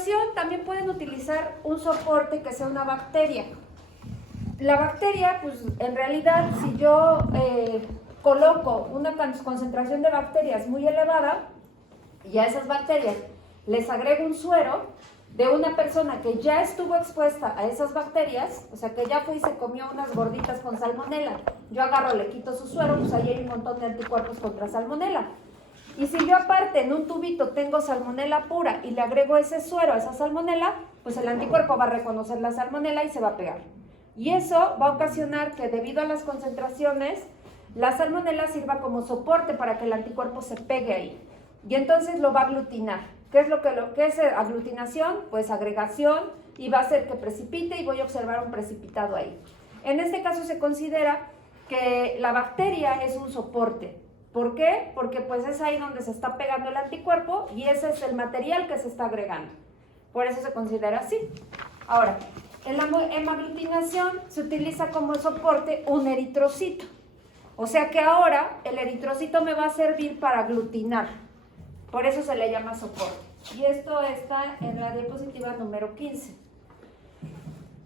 aglutinación también pueden utilizar un soporte que sea una bacteria. La bacteria, pues en realidad, si yo coloco una concentración de bacterias muy elevada y a esas bacterias les agrego un suero de una persona que ya estuvo expuesta a esas bacterias, o sea que ya fue y se comió unas gorditas con salmonela, yo agarro, le quito su suero, pues ahí hay un montón de anticuerpos contra salmonela. Y si yo aparte en un tubito tengo salmonela pura y le agrego ese suero a esa salmonela, pues el anticuerpo va a reconocer la salmonela y se va a pegar. Y eso va a ocasionar que debido a las concentraciones, la salmonela sirva como soporte para que el anticuerpo se pegue ahí. Y entonces lo va a aglutinar. ¿Qué es aglutinación? Pues agregación, y va a hacer que precipite y voy a observar un precipitado ahí. En este caso se considera que la bacteria es un soporte. ¿Por qué? Porque pues es ahí donde se está pegando el anticuerpo y ese es el material que se está agregando. Por eso se considera así. Ahora, en la hemaglutinación se utiliza como soporte un eritrocito. O sea que ahora el eritrocito me va a servir para aglutinar. Por eso se le llama soporte. Y esto está en la diapositiva número 15.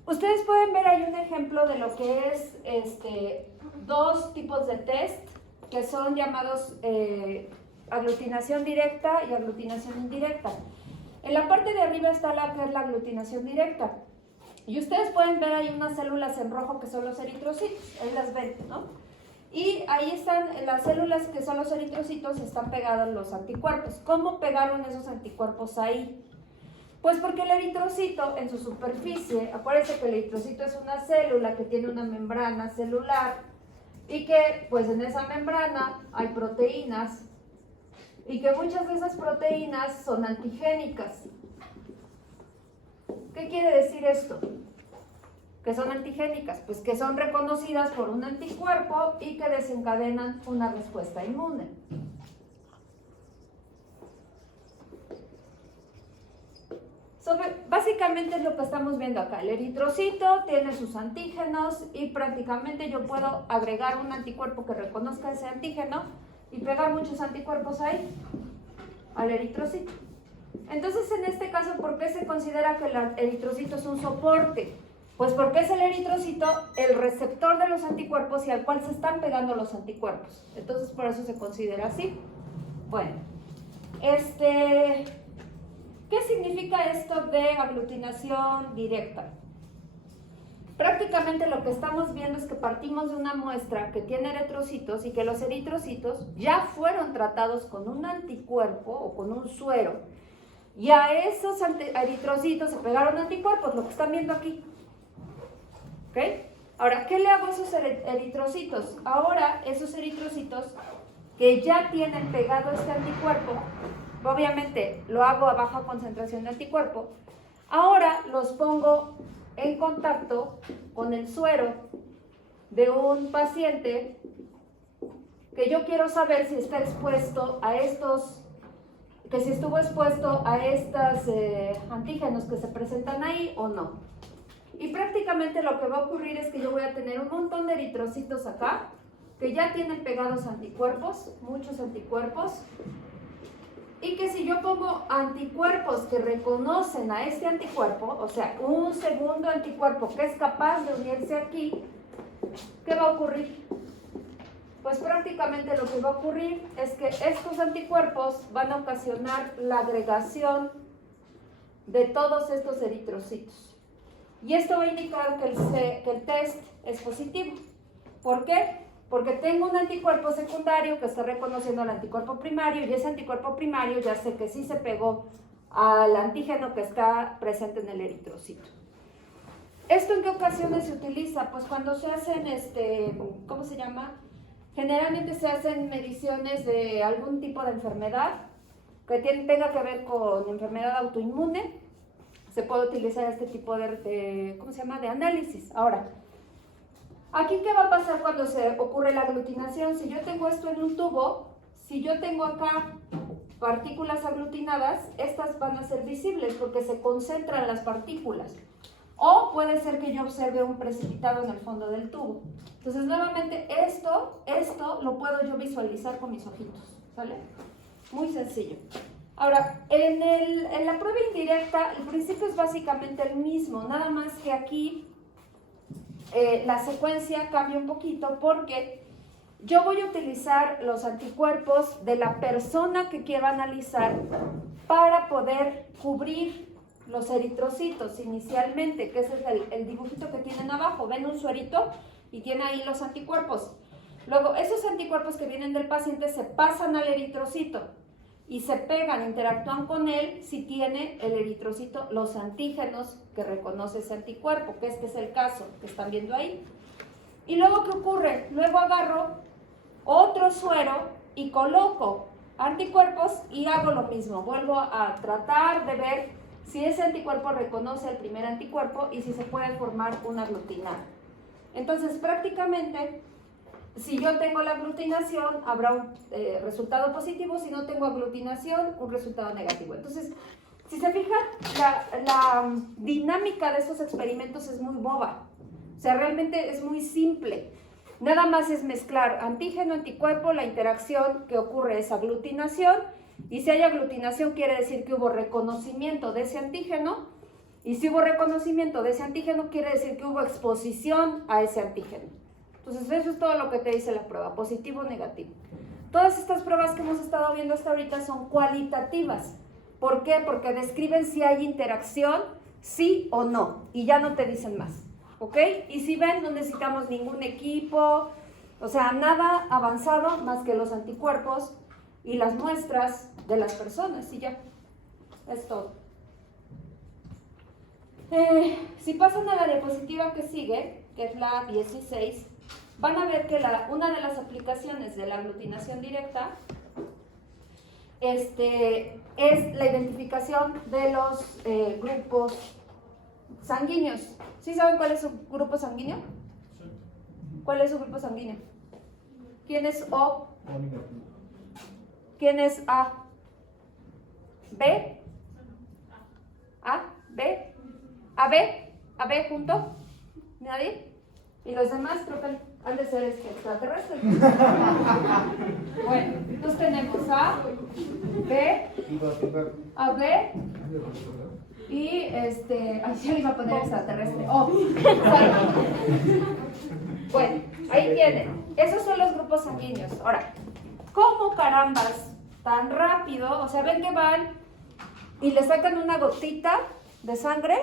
Ustedes pueden ver ahí un ejemplo de lo que es dos tipos de test que son llamados aglutinación directa y aglutinación indirecta. En la parte de arriba está la aglutinación directa. Y ustedes pueden ver ahí unas células en rojo que son los eritrocitos. Ahí las ven, ¿no? Y ahí están las células que son los eritrocitos, están pegados los anticuerpos. ¿Cómo pegaron esos anticuerpos ahí? Pues porque el eritrocito en su superficie, acuérdense que el eritrocito es una célula que tiene una membrana celular y que pues en esa membrana hay proteínas y que muchas de esas proteínas son antigénicas. ¿Qué quiere decir esto? Que son antigénicas, pues que son reconocidas por un anticuerpo y que desencadenan una respuesta inmune. Básicamente es lo que estamos viendo acá. El eritrocito tiene sus antígenos y prácticamente yo puedo agregar un anticuerpo que reconozca ese antígeno y pegar muchos anticuerpos ahí, al eritrocito. Entonces, en este caso, ¿por qué se considera que el eritrocito es un soporte? Pues porque es el eritrocito el receptor de los anticuerpos y al cual se están pegando los anticuerpos. Entonces, por eso se considera así. Bueno, ¿qué significa esto de aglutinación directa? Prácticamente lo que estamos viendo es que partimos de una muestra que tiene eritrocitos y que los eritrocitos ya fueron tratados con un anticuerpo o con un suero y a esos eritrocitos se pegaron anticuerpos, lo que están viendo aquí. ¿Ok? Ahora, ¿qué le hago a esos eritrocitos? Ahora, esos eritrocitos que ya tienen pegado este anticuerpo, obviamente lo hago a baja concentración de anticuerpo, ahora los pongo en contacto con el suero de un paciente que yo quiero saber si está expuesto a estos, que si estuvo expuesto a estos antígenos que se presentan ahí o no. Y prácticamente lo que va a ocurrir es que yo voy a tener un montón de eritrocitos acá, que ya tienen pegados anticuerpos, muchos anticuerpos, y que si yo pongo anticuerpos que reconocen a este anticuerpo, o sea, un segundo anticuerpo que es capaz de unirse aquí, ¿qué va a ocurrir? Pues prácticamente lo que va a ocurrir es que estos anticuerpos van a ocasionar la agregación de todos estos eritrocitos. Y esto va a indicar que el test es positivo. ¿Por qué? Porque tengo un anticuerpo secundario que está reconociendo al anticuerpo primario y ese anticuerpo primario ya sé que sí se pegó al antígeno que está presente en el eritrocito. ¿Esto en qué ocasiones se utiliza? Pues cuando se hacen, ¿cómo se llama? Generalmente se hacen mediciones de algún tipo de enfermedad que tenga que ver con enfermedad autoinmune. Se puede utilizar este tipo de ¿cómo se llama?, de análisis. Ahora, ¿aquí qué va a pasar cuando se ocurre la aglutinación? Si yo tengo esto en un tubo, si yo tengo acá partículas aglutinadas, estas van a ser visibles porque se concentran las partículas. O puede ser que yo observe un precipitado en el fondo del tubo. Entonces, nuevamente, esto lo puedo yo visualizar con mis ojitos, ¿sale? Muy sencillo. Ahora, en la prueba indirecta, el principio es básicamente el mismo, nada más que aquí la secuencia cambia un poquito porque yo voy a utilizar los anticuerpos de la persona que quiero analizar para poder cubrir los eritrocitos inicialmente, que ese es el dibujito que tienen abajo. Ven un suerito y tiene ahí los anticuerpos. Luego, esos anticuerpos que vienen del paciente se pasan al eritrocito y se pegan, interactúan con él si tiene el eritrocito los antígenos que reconoce ese anticuerpo, que este es el caso que están viendo ahí. Y luego, ¿qué ocurre? Luego agarro otro suero y coloco anticuerpos y hago lo mismo. Vuelvo a tratar de ver si ese anticuerpo reconoce el primer anticuerpo y si se puede formar una aglutinada. Entonces, prácticamente, si yo tengo la aglutinación, habrá un resultado positivo. Si no tengo aglutinación, un resultado negativo. Entonces, si se fijan, la dinámica de estos experimentos es muy boba. O sea, realmente es muy simple. Nada más es mezclar antígeno, anticuerpo, la interacción que ocurre es aglutinación. Y si hay aglutinación quiere decir que hubo reconocimiento de ese antígeno. Y si hubo reconocimiento de ese antígeno quiere decir que hubo exposición a ese antígeno. Entonces eso es todo lo que te dice la prueba, positivo o negativo. Todas estas pruebas que hemos estado viendo hasta ahorita son cualitativas. ¿Por qué? Porque describen si hay interacción, sí o no, y ya no te dicen más. ¿Ok? Y si ven, no necesitamos ningún equipo, o sea, nada avanzado más que los anticuerpos y las muestras de las personas, y ya, es todo. Si pasan a la diapositiva que sigue, que es la 16, van a ver que una de las aplicaciones de la aglutinación directa es la identificación de los grupos sanguíneos. ¿Sí saben cuál es su grupo sanguíneo? ¿Cuál es su grupo sanguíneo? ¿Quién es O? ¿Quién es A? ¿B? ¿A? ¿B? ¿A, B? ¿A, B junto? ¿Nadie? ¿Y los demás? Creo que han de ser extraterrestres. Bueno, entonces tenemos A, B, A, B, y así le iba a poner extraterrestre. Oh, bueno, ahí tienen. Esos son los grupos sanguíneos. Ahora, ¿cómo carambas tan rápido? O sea, ven que van y le sacan una gotita de sangre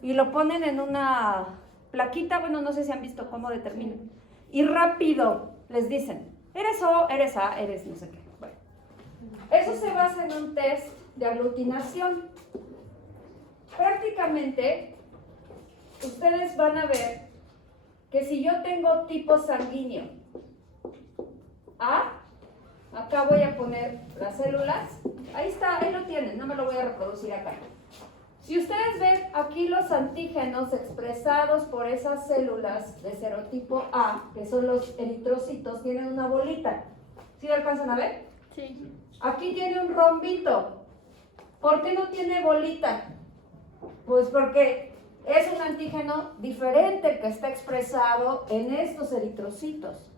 y lo ponen en una plaquita. Bueno, no sé si han visto cómo determinan. Y rápido les dicen, eres O, eres A, eres no sé qué. Bueno, eso se basa en un test de aglutinación. Prácticamente, ustedes van a ver que si yo tengo tipo sanguíneo A, acá voy a poner las células, ahí está, ahí lo tienen, no me lo voy a reproducir acá. Si ustedes ven aquí los antígenos expresados por esas células de serotipo A, que son los eritrocitos, tienen una bolita. ¿Sí lo alcanzan a ver? Sí. Aquí tiene un rombito. ¿Por qué no tiene bolita? Pues porque es un antígeno diferente el que está expresado en estos eritrocitos.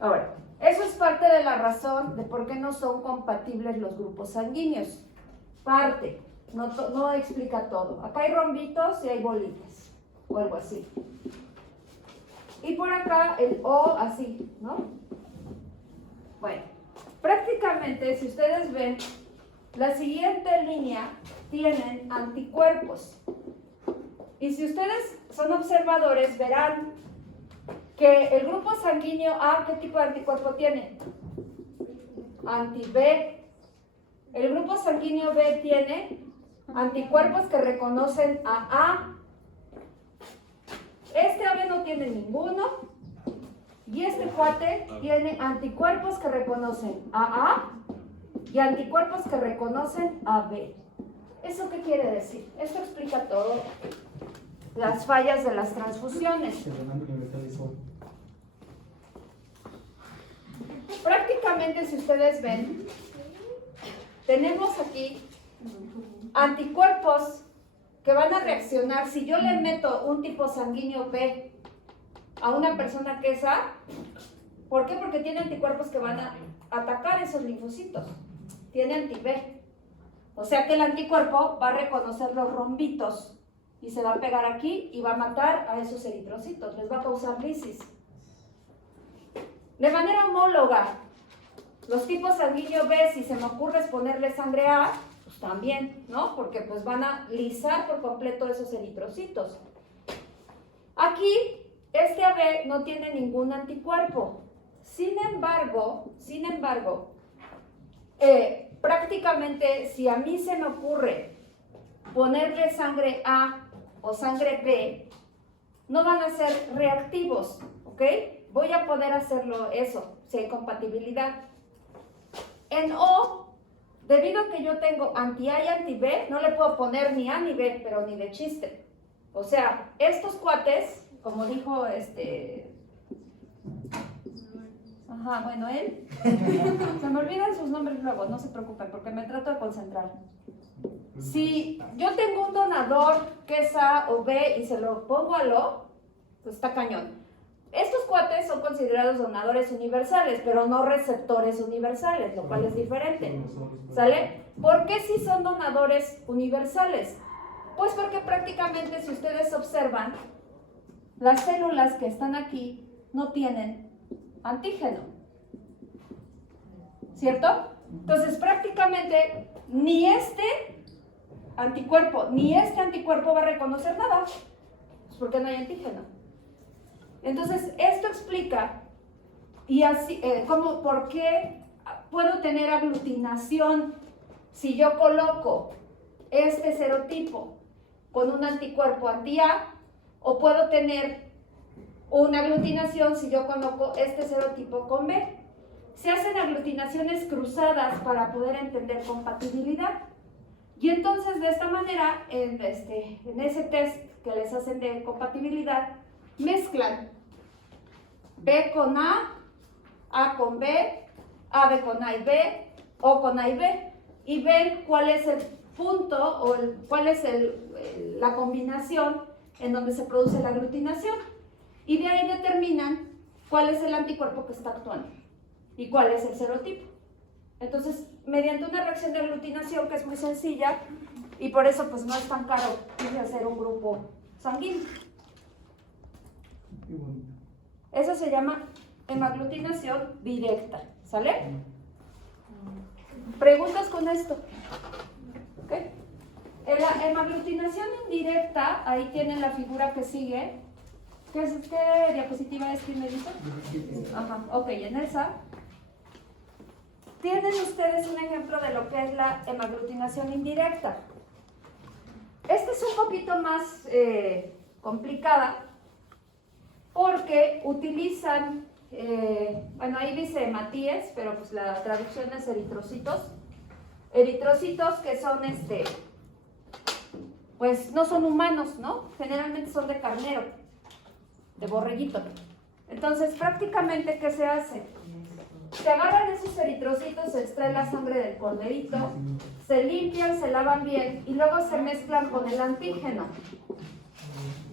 Ahora, eso es parte de la razón de por qué no son compatibles los grupos sanguíneos. Parte, no explica todo. Acá hay rombitos y hay bolitas, o algo así. Y por acá el O así, ¿no? Bueno, prácticamente si ustedes ven, la siguiente línea tienen anticuerpos. Y si ustedes son observadores, verán que el grupo sanguíneo A, ¿qué tipo de anticuerpo tiene? Anti-B. El grupo sanguíneo B tiene anticuerpos que reconocen a A. Este AB no tiene ninguno. Y este cuate tiene anticuerpos que reconocen a A y anticuerpos que reconocen a B. ¿Eso qué quiere decir? Esto explica todo. Las fallas de las transfusiones. Prácticamente, si ustedes ven, tenemos aquí anticuerpos que van a reaccionar. Si yo le meto un tipo sanguíneo B a una persona que es A, ¿por qué? Porque tiene anticuerpos que van a atacar esos linfocitos. Tiene anti-B. O sea que el anticuerpo va a reconocer los rombitos y se va a pegar aquí y va a matar a esos eritrocitos, les va a causar lisis. De manera homóloga, los tipos sanguíneo B, si se me ocurre ponerle sangre A, pues también, ¿no? Porque pues van a lisar por completo esos eritrocitos. Aquí, este AB no tiene ningún anticuerpo. Sin embargo, prácticamente si a mí se me ocurre ponerle sangre A o sangre B, no van a ser reactivos, ¿ok? Voy a poder hacerlo eso, si hay compatibilidad. En O, debido a que yo tengo anti-A y anti-B, no le puedo poner ni A ni B, pero ni de chiste. O sea, estos cuates, como dijo él, se me olvidan sus nombres luego, no se preocupen, porque me trato de concentrar. Si yo tengo un donador que es A o B y se lo pongo al O, pues está cañón. Estos cuates son considerados donadores universales, pero no receptores universales, lo cual es diferente. ¿Sale? ¿Por qué sí son donadores universales? Pues porque prácticamente, si ustedes observan, las células que están aquí no tienen antígeno. ¿Cierto? Entonces, prácticamente, ni este anticuerpo va a reconocer nada, pues porque no hay antígeno. Entonces, esto explica y así, por qué puedo tener aglutinación si yo coloco este serotipo con un anticuerpo anti-A, o puedo tener una aglutinación si yo coloco este serotipo con B. Se hacen aglutinaciones cruzadas para poder entender compatibilidad. Y entonces, de esta manera, en ese test que les hacen de compatibilidad, mezclan B con A con B, AB con A y B, O con A y B, y ven cuál es el punto o cuál es la combinación en donde se produce la aglutinación. Y de ahí determinan cuál es el anticuerpo que está actuando y cuál es el serotipo. Entonces, mediante una reacción de aglutinación que es muy sencilla, y por eso pues no es tan caro hacer un grupo sanguíneo. Eso se llama hemaglutinación directa, ¿sale? ¿Preguntas con esto? ¿Ok? En la hemaglutinación indirecta, ahí tienen la figura que sigue. ¿Qué diapositiva es? ¿Quién me dice? Ajá, ok, en esa tienen ustedes un ejemplo de lo que es la hemaglutinación indirecta. Esta es un poquito más complicada porque utilizan, bueno, ahí dice hematíes, pero pues la traducción es eritrocitos. Eritrocitos que son, pues no son humanos, ¿no? Generalmente son de carnero, de borreguito. Entonces, prácticamente, ¿qué se hace? Se agarran esos eritrocitos, se extrae la sangre del corderito, se limpian, se lavan bien y luego se mezclan con el antígeno.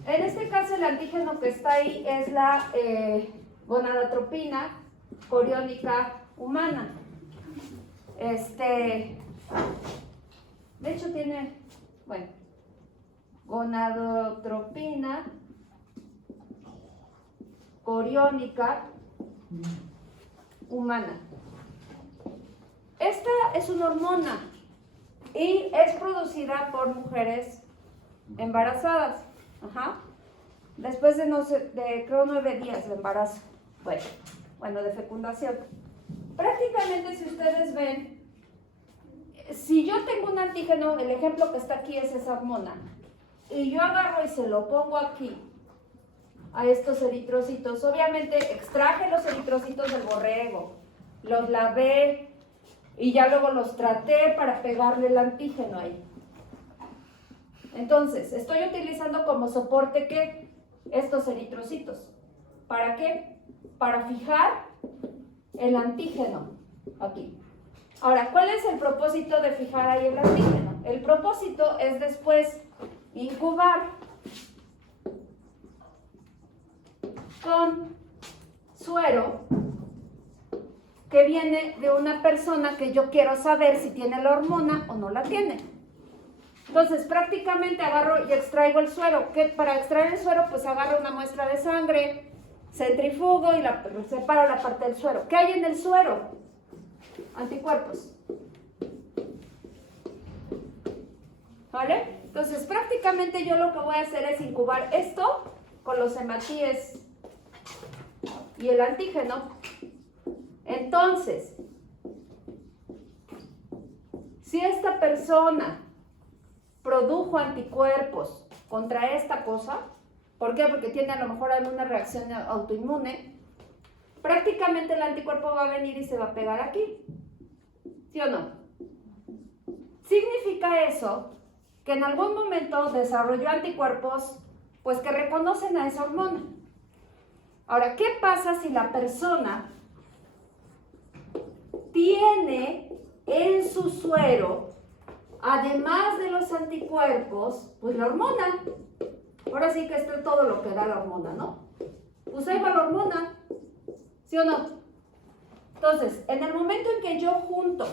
En este caso, el antígeno que está ahí es la gonadotropina coriónica humana. De hecho tiene, bueno, gonadotropina coriónica humana. Esta es una hormona y es producida por mujeres embarazadas. Ajá. Después de creo 9 días de embarazo. Bueno, de fecundación. Prácticamente, si ustedes ven, si yo tengo un antígeno, el ejemplo que está aquí es esa hormona, y yo agarro y se lo pongo aquí a estos eritrocitos, obviamente extraje los eritrocitos del borrego, los lavé y ya luego los traté para pegarle el antígeno ahí. Entonces, estoy utilizando como soporte, ¿qué? Estos eritrocitos. ¿Para qué? Para fijar el antígeno aquí. Ahora, ¿cuál es el propósito de fijar ahí el antígeno? El propósito es después incubar con suero que viene de una persona que yo quiero saber si tiene la hormona o no la tiene. Entonces, prácticamente agarro y extraigo el suero. Para extraer el suero, pues agarro una muestra de sangre, centrifugo y separo la parte del suero. ¿Qué hay en el suero? Anticuerpos. ¿Vale? Entonces, prácticamente yo lo que voy a hacer es incubar esto con los hematíes y el antígeno. Entonces, si esta persona produjo anticuerpos contra esta cosa, ¿por qué? Porque tiene a lo mejor alguna reacción autoinmune, prácticamente el anticuerpo va a venir y se va a pegar aquí. ¿Sí o no? Significa eso que en algún momento desarrolló anticuerpos pues que reconocen a esa hormona. Ahora, ¿qué pasa si la persona tiene en su suero, además de los anticuerpos, pues la hormona? Ahora sí que esto es todo lo que da la hormona, ¿no? Pues ahí va la hormona, ¿sí o no? Entonces, en el momento en que yo junto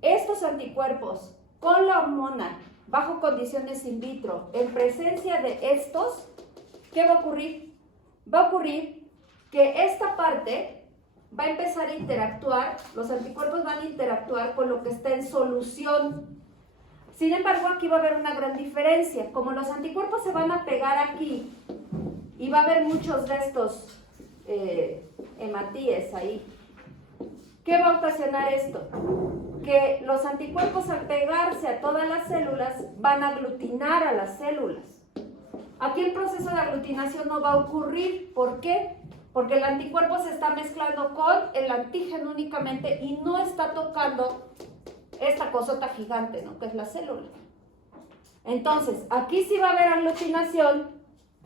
estos anticuerpos con la hormona bajo condiciones in vitro, en presencia de estos, ¿qué va a ocurrir? Va a ocurrir que esta parte va a empezar a interactuar, los anticuerpos van a interactuar con lo que está en solución. Sin embargo, aquí va a haber una gran diferencia. Como los anticuerpos se van a pegar aquí y va a haber muchos de estos hematíes ahí, ¿qué va a ocasionar esto? Que los anticuerpos al pegarse a todas las células van a aglutinar a las células. Aquí el proceso de aglutinación no va a ocurrir. ¿Por qué? Porque el anticuerpo se está mezclando con el antígeno únicamente y no está tocando esta cosota gigante, ¿no? Que es la célula. Entonces, aquí sí va a haber aglutinación,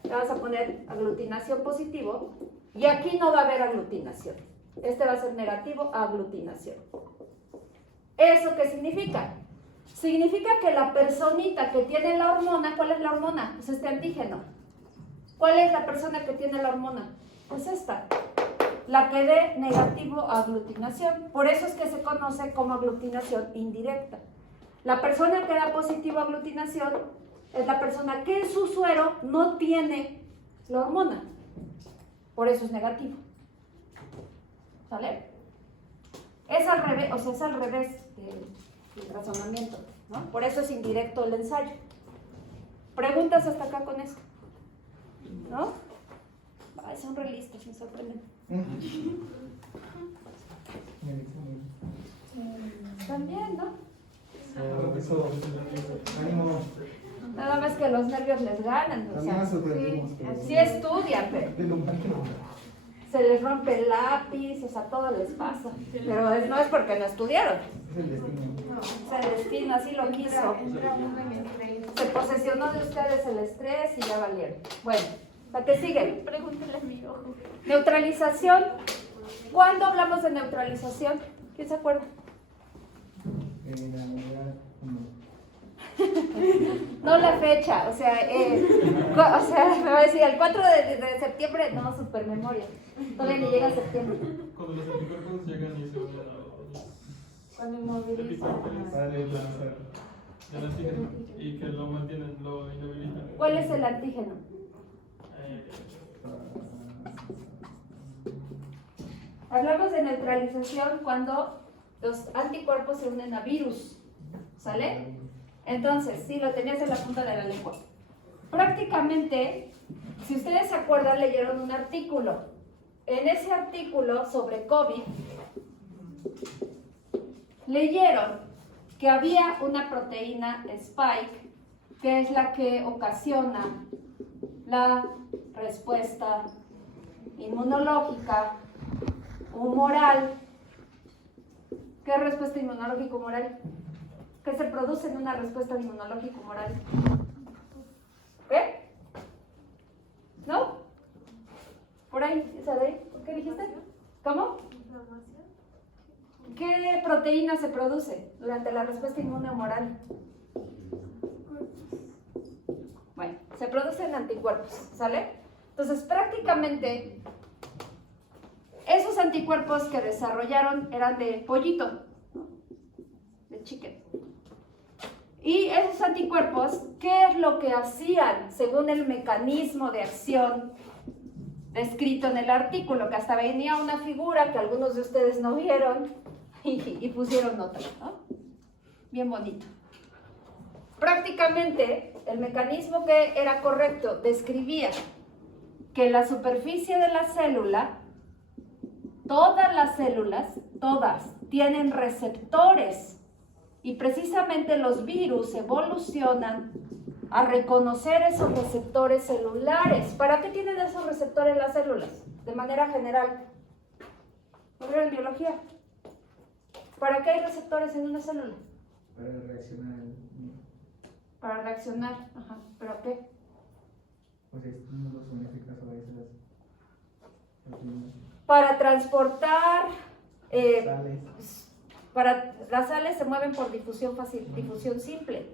le vas a poner aglutinación positivo, y aquí no va a haber aglutinación. Este va a ser negativo, aglutinación. ¿Eso qué significa? Significa que la personita que tiene la hormona, ¿cuál es la hormona? Pues este antígeno. ¿Cuál es la persona que tiene la hormona? Pues esta, la que dé negativo a aglutinación. Por eso es que se conoce como aglutinación indirecta. La persona que da positivo a aglutinación es la persona que en su suero no tiene la hormona. Por eso es negativo. ¿Sale? Es al revés, o sea, es al revés del razonamiento, ¿no? Por eso es indirecto el ensayo. ¿Preguntas hasta acá con eso? ¿No? Ay, son realistas, me sorprenden. También, ¿no? Nada más que los nervios les ganan, o sea, sí estudian, pero se les rompe el lápiz, o sea, todo les pasa. Pero no es porque no estudiaron. Es el destino, así lo quiso. Se posesionó de ustedes el estrés y ya valieron. Bueno, ¿para qué siguen? Pregúntale a mi ojo. Neutralización. ¿Cuándo hablamos de neutralización? ¿Quién se acuerda? No la fecha, o sea, me va a decir, el 4 de septiembre, no, super memoria. Todavía ni llega septiembre. Cuando los anticuerpos llegan y se unen a los Cuando inmoviliza. del antígeno y que lo mantienen, lo inhabilitan. ¿Cuál es el antígeno? Hablamos de neutralización cuando los anticuerpos se unen a virus, ¿sale? Entonces, sí, lo tenías en la punta de la lengua. Prácticamente, si ustedes se acuerdan, leyeron un artículo. En ese artículo sobre COVID, leyeron que había una proteína Spike, que es la que ocasiona la respuesta inmunológica humoral. ¿Qué es respuesta inmunológica humoral? ¿Qué se produce en una respuesta inmunológica humoral? ¿Qué? ¿No? ¿Por ahí? ¿Esa de ahí? ¿Qué dijiste? ¿Cómo? ¿Qué proteína se produce durante la respuesta inmune humoral? Bueno, se producen anticuerpos, ¿sale? Entonces, prácticamente, esos anticuerpos que desarrollaron eran de pollito, ¿no? De chicken. Y esos anticuerpos, ¿qué es lo que hacían según el mecanismo de acción descrito en el artículo? Que hasta venía una figura que algunos de ustedes no vieron y pusieron otra, ¿no? Bien bonito. Prácticamente el mecanismo que era correcto describía que la superficie de la célula, todas las células, todas, tienen receptores. Y precisamente los virus evolucionan a reconocer esos receptores celulares. ¿Para qué tienen esos receptores las células? De manera general. ¿No vieron en biología? ¿Para qué hay receptores en una célula? Para reaccionar. Para reaccionar. Ajá. ¿Pero qué? Pues no son eficaces a veces. Para transportar... Sales. Las sales se mueven por difusión fácil, difusión simple.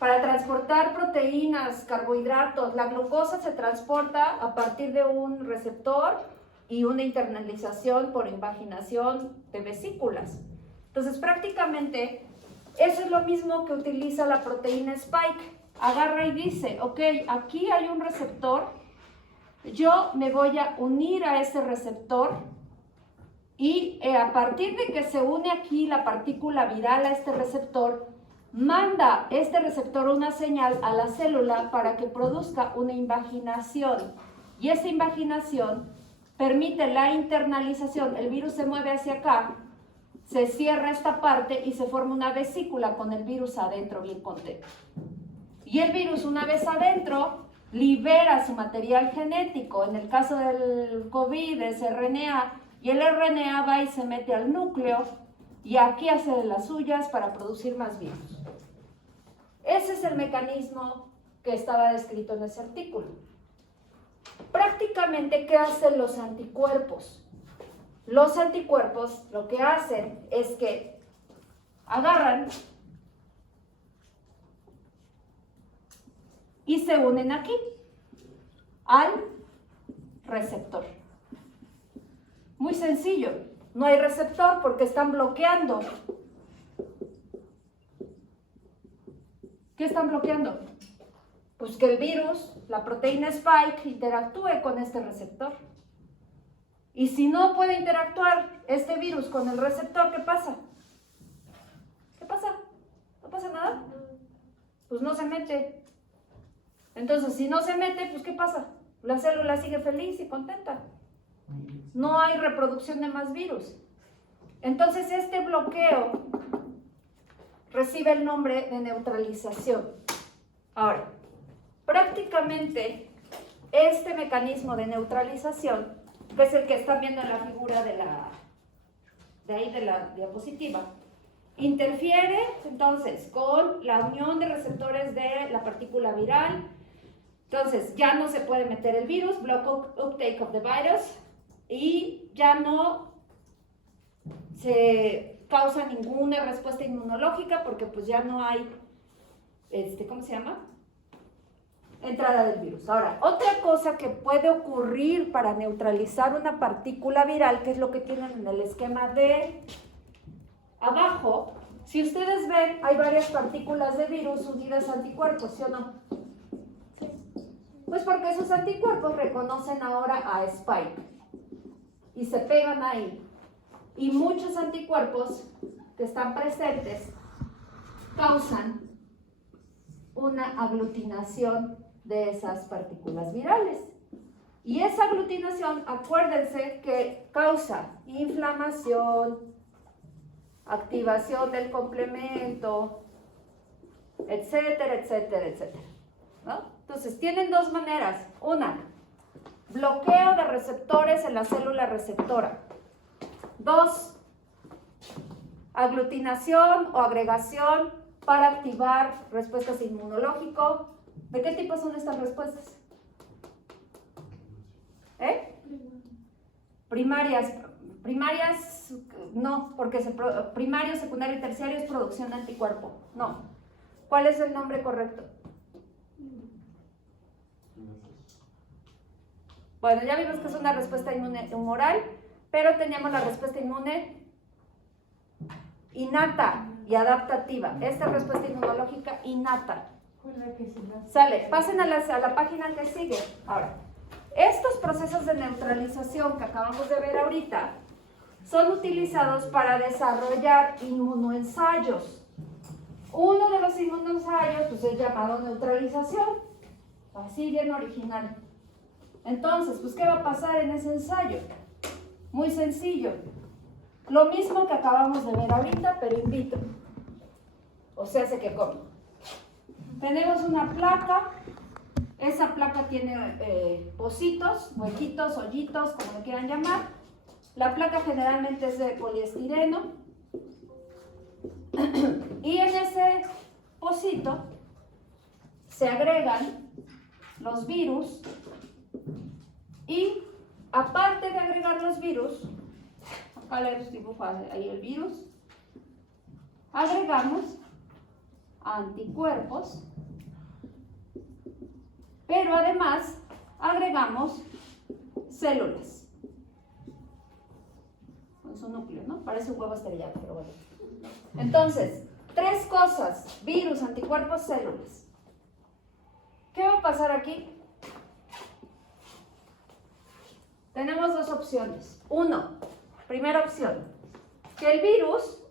Para transportar proteínas, carbohidratos, la glucosa se transporta a partir de un receptor y una internalización por invaginación de vesículas. Entonces, prácticamente, eso es lo mismo que utiliza la proteína Spike. Agarra y dice, ok, aquí hay un receptor, yo me voy a unir a ese receptor. Y a partir de que se une aquí la partícula viral a este receptor, manda este receptor una señal a la célula para que produzca una invaginación. Y esa invaginación permite la internalización. El virus se mueve hacia acá, se cierra esta parte y se forma una vesícula con el virus adentro bien contento. Y el virus, una vez adentro, libera su material genético. En el caso del COVID es RNA. Y el RNA va y se mete al núcleo y aquí hace de las suyas para producir más virus. Ese es el mecanismo que estaba descrito en ese artículo. Prácticamente, ¿qué hacen los anticuerpos? Los anticuerpos lo que hacen es que agarran y se unen aquí al receptor. Muy sencillo, no hay receptor porque están bloqueando. ¿Qué están bloqueando? Pues que el virus, la proteína Spike, interactúe con este receptor. Y si no puede interactuar este virus con el receptor, ¿qué pasa? ¿Qué pasa? ¿No pasa nada? Pues no se mete. Entonces, si no se mete, pues ¿qué pasa? La célula sigue feliz y contenta. No hay reproducción de más virus. Entonces este bloqueo recibe el nombre de neutralización. Ahora, prácticamente este mecanismo de neutralización, que es el que están viendo en la figura de la diapositiva, interfiere entonces con la unión de receptores de la partícula viral. Entonces ya no se puede meter el virus, block uptake of the virus, y ya no se causa ninguna respuesta inmunológica porque pues ya no hay, ¿cómo se llama? Entrada del virus. Ahora, otra cosa que puede ocurrir para neutralizar una partícula viral, que es lo que tienen en el esquema de abajo, si ustedes ven, hay varias partículas de virus unidas a anticuerpos, ¿sí o no? Sí. Pues porque esos anticuerpos reconocen ahora a Spike y se pegan ahí. Y muchos anticuerpos que están presentes causan una aglutinación de esas partículas virales. Y esa aglutinación, acuérdense que causa inflamación, activación del complemento, etcétera, etcétera, etcétera, ¿no? Entonces, tienen dos maneras. Una, bloqueo de receptores en la célula receptora. Dos, aglutinación o agregación para activar respuestas inmunológicas. ¿De qué tipo son estas respuestas? Primarias no, porque primario, secundario y terciario es producción de anticuerpo. No. ¿Cuál es el nombre correcto? Bueno, ya vimos que es una respuesta inmune humoral, pero teníamos la respuesta inmune innata y adaptativa. Esta es respuesta inmunológica innata. Sale, pasen a la página que sigue. Ahora, estos procesos de neutralización que acabamos de ver ahorita son utilizados para desarrollar inmunoensayos. Uno de los inmunoensayos pues, es llamado neutralización, así bien original. Entonces, pues, ¿qué va a pasar en ese ensayo? Muy sencillo. Lo mismo que acabamos de ver ahorita, pero in vitro. O sea, se que come. Tenemos una placa. Esa placa tiene pocitos, huequitos, hoyitos, como le quieran llamar. La placa generalmente es de poliestireno. Y en ese pocito se agregan los virus. Y aparte de agregar los virus, acá les dibujo ahí el virus, agregamos anticuerpos, pero además agregamos células con su núcleo, ¿no? Parece un huevo estrellado, pero bueno. Entonces, tres cosas: virus, anticuerpos, células. ¿Qué va a pasar aquí? Tenemos dos opciones. Uno, primera opción, que el virus